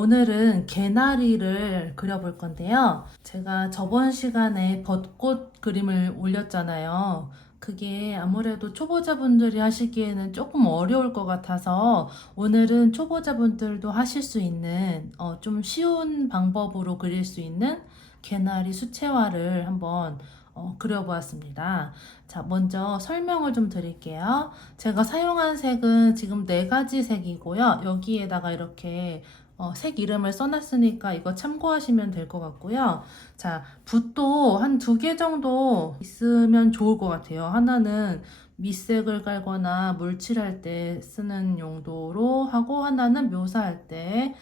오늘은 개나리를 그려볼 건데요. 제가 저번 시간에 벚꽃 그림을 올렸잖아요. 그게 아무래도 초보자분들이 하시기에는 조금 어려울 것 같아서 오늘은 초보자분들도 하실 수 있는 좀 쉬운 방법으로 그릴 수 있는 개나리 수채화를 한번 그려보았습니다. 자, 먼저 설명을 좀 드릴게요. 제가 사용한 색은 지금 네 가지 색이고요. 여기에다가 이렇게 색 이름을 써놨으니까 이거 참고하시면 될 것 같고요. 자, 붓도 한 두 개 정도 있으면 좋을 것 같아요. 하나는 밑색을 깔거나 물칠할 때 쓰는 용도로 하고, 하나는 묘사할 때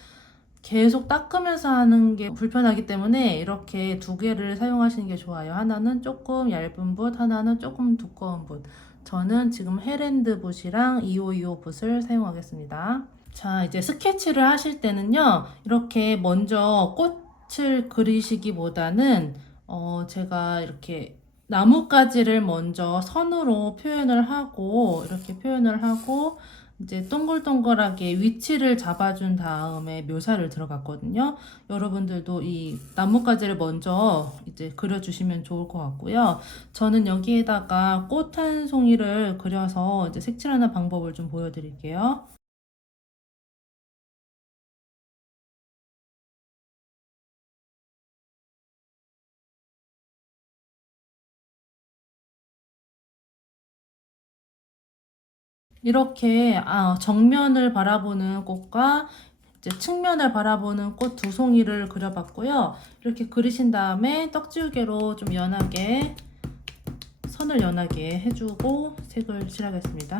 계속 닦으면서 하는 게 불편하기 때문에 이렇게 두 개를 사용하시는 게 좋아요. 하나는 조금 얇은 붓, 하나는 조금 두꺼운 붓. 저는 지금 헤랜드 붓이랑 2525 붓을 사용하겠습니다. 자, 이제 스케치를 하실 때는요, 이렇게 먼저 꽃을 그리시기보다는, 제가 이렇게 나뭇가지를 먼저 선으로 표현을 하고, 이렇게 표현을 하고, 이제 동글동글하게 위치를 잡아준 다음에 묘사를 들어갔거든요. 여러분들도 이 나뭇가지를 먼저 이제 그려주시면 좋을 것 같고요. 저는 여기에다가 꽃 한 송이를 그려서 이제 색칠하는 방법을 좀 보여드릴게요. 이렇게 정면을 바라보는 꽃과 이제 측면을 바라보는 꽃 두 송이를 그려봤고요. 이렇게 그리신 다음에 떡지우개로 좀 연하게 선을 연하게 해주고 색을 칠하겠습니다.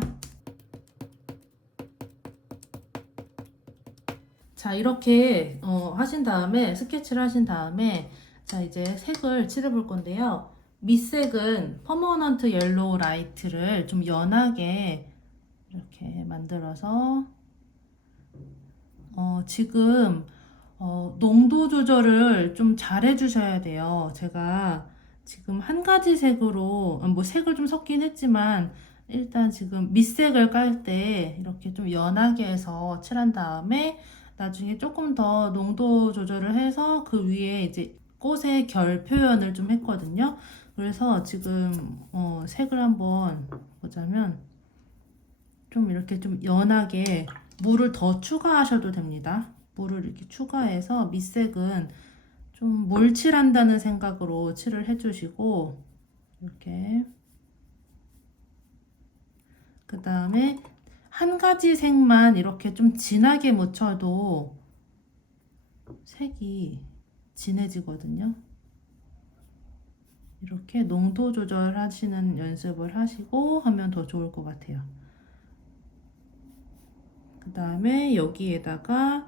자, 이렇게 하신 다음에 스케치를 하신 다음에 자, 이제 색을 칠해 볼 건데요. 밑색은 퍼머넌트 옐로우 라이트를 좀 연하게 이렇게 만들어서 지금 농도 조절을 좀 잘 해주셔야 돼요. 제가 지금 한 가지 색으로 뭐 색을 좀 섞긴 했지만 일단 지금 밑색을 깔 때 이렇게 좀 연하게 해서 칠한 다음에 나중에 조금 더 농도 조절을 해서 그 위에 이제 꽃의 결 표현을 좀 했거든요. 그래서 지금 색을 한번 보자면 좀 이렇게 좀 연하게 물을 더 추가하셔도 됩니다. 물을 이렇게 추가해서 밑색은 좀 물칠한다는 생각으로 칠을 해주시고 이렇게 그 다음에 한 가지 색만 이렇게 좀 진하게 묻혀도 색이 진해지거든요. 이렇게 농도 조절하시는 연습을 하시고 하면 더 좋을 것 같아요. 그 다음에 여기에다가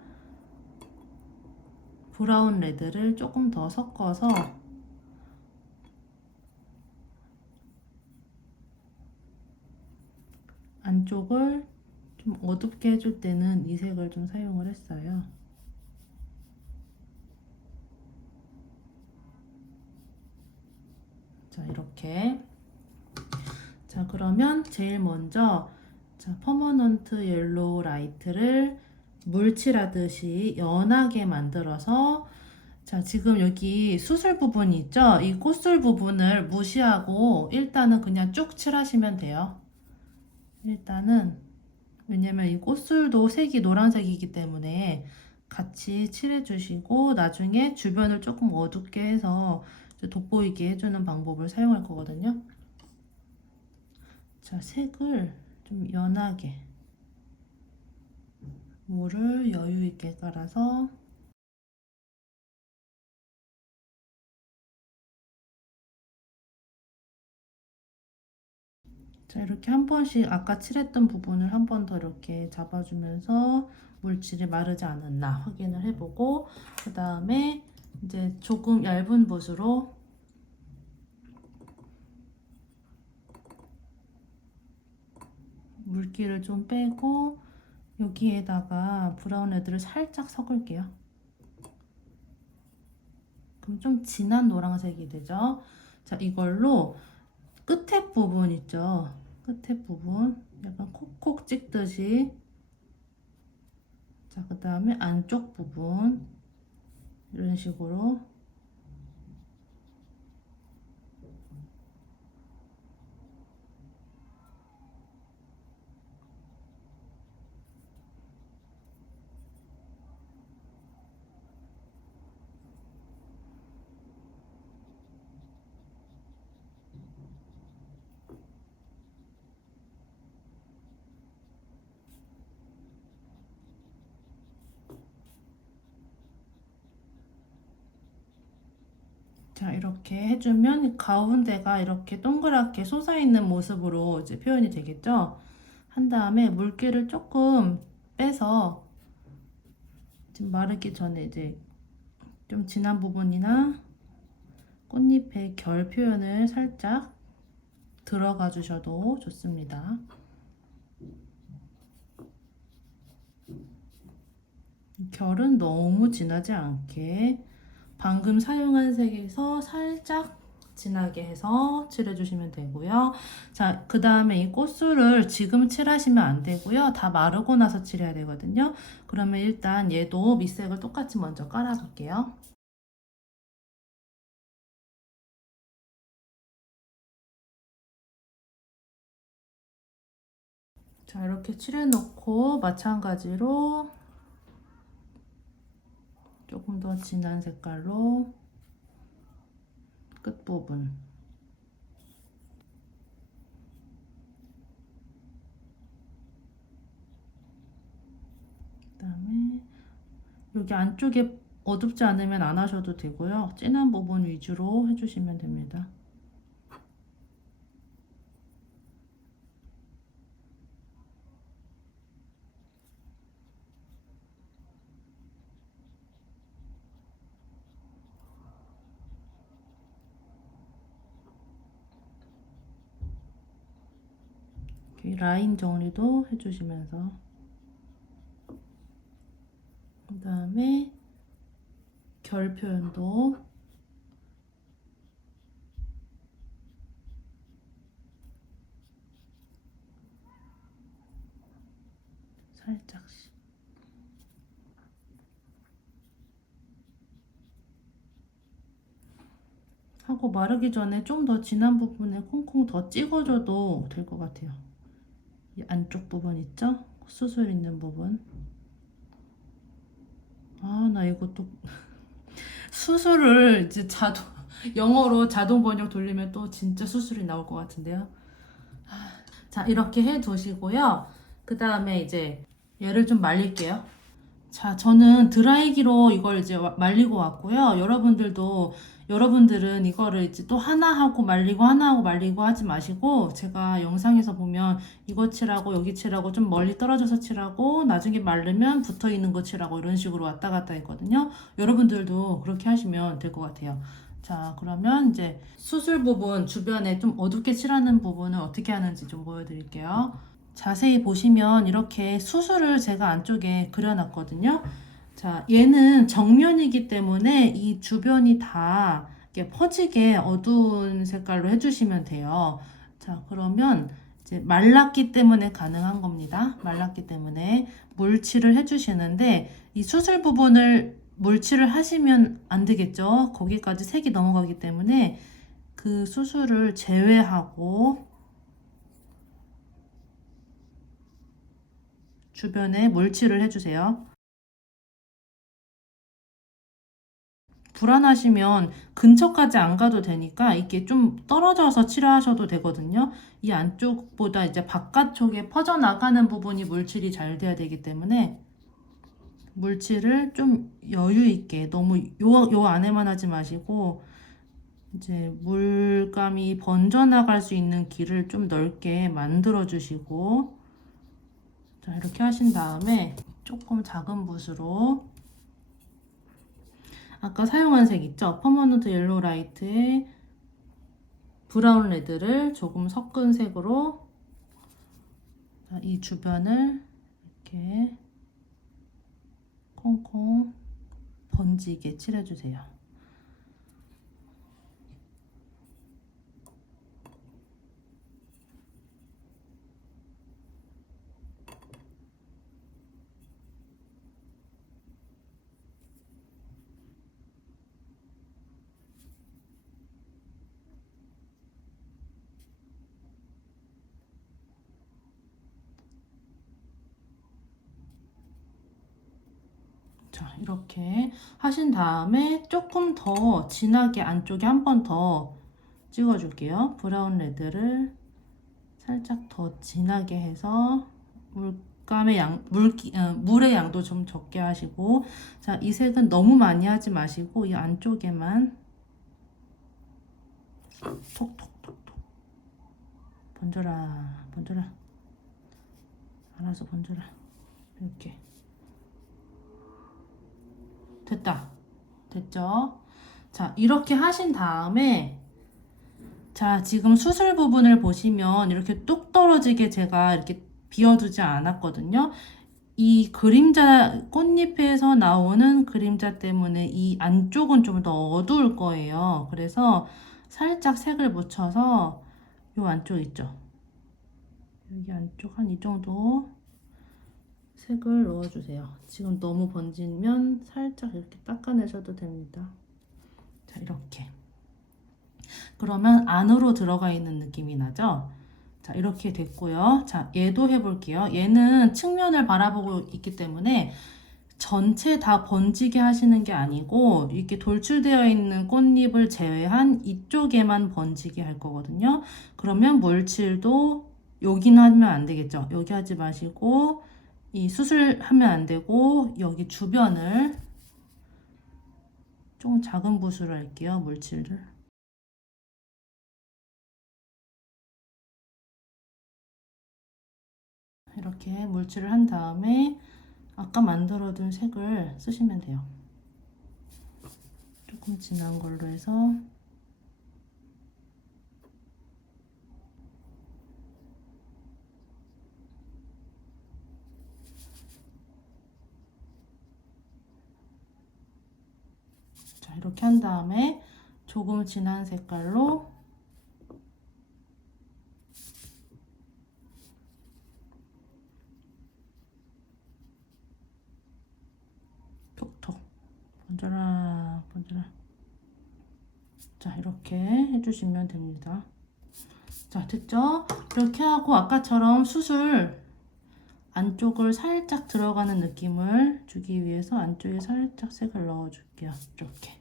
브라운 레드를 조금 더 섞어서 안쪽을 좀 어둡게 해줄 때는 이 색을 좀 사용을 했어요. 자, 이렇게. 자, 그러면 제일 먼저 자, 퍼머넌트 옐로우 라이트를 물칠하듯이 연하게 만들어서 자, 지금 여기 수술 부분이 있죠? 이 꽃술 부분을 무시하고 일단은 그냥 쭉 칠하시면 돼요. 일단은 왜냐면 이 꽃술도 색이 노란색이기 때문에 같이 칠해 주시고 나중에 주변을 조금 어둡게 해서 돋보이게 해주는 방법을 사용할 거거든요. 자, 색을 좀 연하게 물을 여유 있게 깔아서 자, 이렇게 한 번씩 아까 칠했던 부분을 한 번 더 이렇게 잡아주면서 물질이 마르지 않았나 확인을 해보고 그 다음에 이제 조금 얇은 붓으로 물기를 좀 빼고 여기에다가 브라운 레드를 살짝 섞을게요. 그럼 좀 진한 노란색이 되죠. 자, 이걸로 끝에 부분 있죠. 끝에 부분 약간 콕콕 찍듯이 자, 그 다음에 안쪽 부분 이런 식으로. 자, 이렇게 해주면 가운데가 이렇게 동그랗게 솟아있는 모습으로 이제 표현이 되겠죠? 한 다음에 물기를 조금 빼서 지금 마르기 전에 이제 좀 진한 부분이나 꽃잎의 결 표현을 살짝 들어가 주셔도 좋습니다. 결은 너무 진하지 않게 방금 사용한 색에서 살짝 진하게 해서 칠해주시면 되고요. 자, 그 다음에 이 꽃술을 지금 칠하시면 안 되고요. 다 마르고 나서 칠해야 되거든요. 그러면 일단 얘도 밑색을 똑같이 먼저 깔아볼게요. 자, 이렇게 칠해놓고 마찬가지로 조금 더 진한 색깔로 끝부분, 그다음에 여기 안쪽에 어둡지 않으면 안 하셔도 되고요. 진한 부분 위주로 해주시면 됩니다. 이렇게 라인 정리도 해주시면서, 그 다음에 결 표현도 살짝씩 하고, 마르기 전에 좀 더 진한 부분에 콩콩 더 찍어줘도 될 것 같아요. 이 안쪽 부분 있죠? 수술 있는 부분. 아, 나 이것도 수술을 이제 영어로 자동 번역 돌리면 또 진짜 수술이 나올 것 같은데요. 자, 이렇게 해 두시고요. 그 다음에 이제 얘를 좀 말릴게요. 자, 저는 드라이기로 이걸 이제 말리고 왔고요. 여러분들은 이거를 이제 또 하나 하고 말리고 하나 하고 말리고 하지 마시고, 제가 영상에서 보면 이거 칠하고 여기 칠하고 좀 멀리 떨어져서 칠하고 나중에 마르면 붙어 있는 거 칠하고 이런 식으로 왔다 갔다 했거든요. 여러분들도 그렇게 하시면 될 것 같아요. 자, 그러면 이제 수술 부분 주변에 좀 어둡게 칠하는 부분을 어떻게 하는지 좀 보여드릴게요. 자세히 보시면 이렇게 수술을 제가 안쪽에 그려놨거든요. 자, 얘는 정면이기 때문에 이 주변이 다 이렇게 퍼지게 어두운 색깔로 해주시면 돼요. 자, 그러면 이제 말랐기 때문에 가능한 겁니다. 말랐기 때문에 물칠을 해주시는데, 이 수술 부분을 물칠을 하시면 안 되겠죠. 거기까지 색이 넘어가기 때문에 그 수술을 제외하고 주변에 물칠을 해주세요. 불안하시면 근처까지 안 가도 되니까 이게 좀 떨어져서 칠하셔도 되거든요. 이 안쪽보다 이제 바깥쪽에 퍼져나가는 부분이 물칠이 잘 돼야 되기 때문에 물칠을 좀 여유 있게, 너무 요 안에만 하지 마시고 이제 물감이 번져나갈 수 있는 길을 좀 넓게 만들어 주시고, 자, 이렇게 하신 다음에 조금 작은 붓으로 아까 사용한 색 있죠? 퍼머넌트 옐로우 라이트에 브라운 레드를 조금 섞은 색으로 이 주변을 이렇게 콩콩 번지게 칠해주세요. 자, 이렇게 하신 다음에 조금 더 진하게 안쪽에 한 번 더 찍어줄게요. 브라운 레드를 살짝 더 진하게 해서 물의 양도 좀 적게 하시고, 자, 이 색은 너무 많이 하지 마시고 이 안쪽에만 톡톡톡톡 번져라, 번져라, 알아서 번져라. 이렇게 됐죠? 자, 이렇게 하신 다음에, 자, 지금 수술 부분을 보시면 이렇게 뚝 떨어지게 제가 이렇게 비워두지 않았거든요. 이 그림자, 꽃잎에서 나오는 그림자 때문에 이 안쪽은 좀 더 어두울 거예요. 그래서 살짝 색을 묻혀서 요 안쪽 있죠? 여기 안쪽 한 이 정도 색을 넣어주세요. 지금 너무 번지면 살짝 이렇게 닦아내셔도 됩니다. 자, 이렇게. 그러면 안으로 들어가 있는 느낌이 나죠? 자, 이렇게 됐고요. 자, 얘도 해볼게요. 얘는 측면을 바라보고 있기 때문에 전체 다 번지게 하시는 게 아니고 이렇게 돌출되어 있는 꽃잎을 제외한 이쪽에만 번지게 할 거거든요. 그러면 물칠도 여기는 하면 안 되겠죠. 여기 하지 마시고 이 수술하면 안 되고 여기 주변을 좀 작은 붓으로 할게요. 물칠을. 이렇게 물칠을 한 다음에 아까 만들어둔 색을 쓰시면 돼요. 조금 진한 걸로 해서 자, 이렇게 한 다음에 조금 진한 색깔로 톡톡 번져라, 번져라. 자, 이렇게 해주시면 됩니다. 자, 됐죠? 이렇게 하고 아까처럼 수술 안쪽을 살짝 들어가는 느낌을 주기 위해서 안쪽에 살짝 색을 넣어줄게요. 이렇게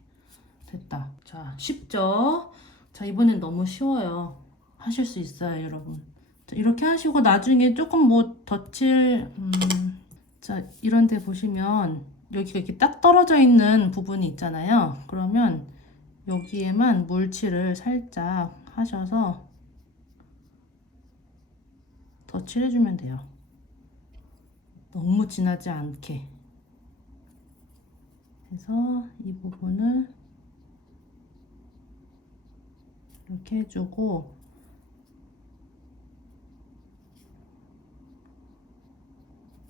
됐다. 자, 쉽죠? 자, 이번엔 너무 쉬워요. 하실 수 있어요, 여러분. 자, 이렇게 하시고 나중에 조금 뭐 덧칠 자, 이런 데 보시면 여기가 이렇게 딱 떨어져 있는 부분이 있잖아요. 그러면 여기에만 물칠을 살짝 하셔서 덧칠해주면 돼요. 너무 진하지 않게 해서 이 부분을 이렇게 해주고,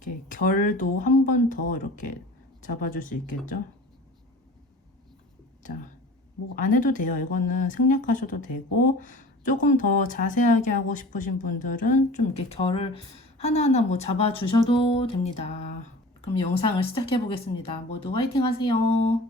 이렇게 결도 한 번 더 이렇게 잡아줄 수 있겠죠? 자, 뭐 안 해도 돼요. 이거는 생략하셔도 되고, 조금 더 자세하게 하고 싶으신 분들은 좀 이렇게 결을 하나하나 뭐 잡아주셔도 됩니다. 그럼 영상을 시작해 보겠습니다. 모두 화이팅 하세요.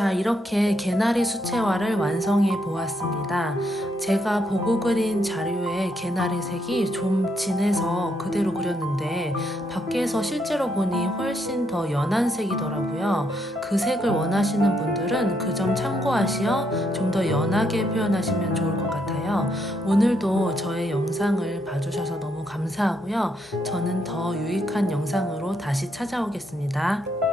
자, 이렇게 개나리 수채화를 완성해 보았습니다. 제가 보고 그린 자료에 개나리 색이 좀 진해서 그대로 그렸는데 밖에서 실제로 보니 훨씬 더 연한 색이더라고요. 그 색을 원하시는 분들은 그 점 참고하시어 좀 더 연하게 표현하시면 좋을 것 같아요. 오늘도 저의 영상을 봐주셔서 너무 감사하고요. 저는 더 유익한 영상으로 다시 찾아오겠습니다.